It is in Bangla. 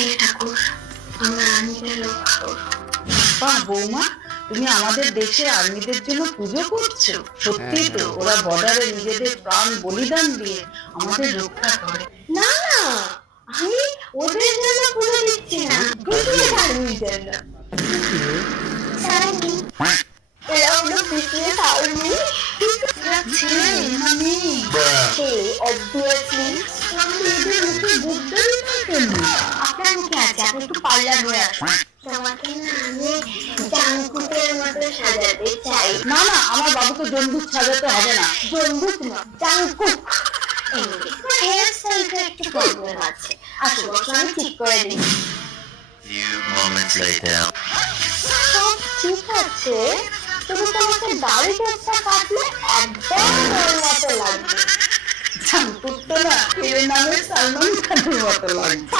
হে ঠাকুর, আমরা আর্মিদের রক্ষা করো। বাহ বৌমা, তুমি আমাদের দেশে আর্মিদের জন্য পুজো করছো? সত্যি তো, ওরা বর্ডারে নিজেদের প্রাণ বলিদান দিয়ে আমাদের রক্ষা করে। না না, আমি ওদের জন্য পুজো দিচ্ছি না, বিসিএস আর্মির জন্য। সারানি এরা হলো বিসিএস আর্মি। ছেলে না মেয়ে? ছেলে, অবভিয়াসলি। এদের মুখে বুদ্ধই থাকেন না। আপনার মুখে আছে, আপনি একটু পার্লার হয়ে আসুন। তোমাকে না আমি জাঙ্কুকের মতো সাজাতে চাই। না না, আমার বাবুকে জম্বুক সাজাতে হবে না। জম্বুক না, জাঙ্কুক। এমনি হেয়ার স্টাইলটা একটু প্রবলেম আছে, আসলে বসে আমি ঠিক করে দিই। Few moments later. সব ঠিক আছে, তুমি তোমাকে দাড়ি টোপটা কাটলে একদম ওর মতো লাগবে। জাঙ্কুক তো না, এর নামে সালমান খানের মতো লাগছে।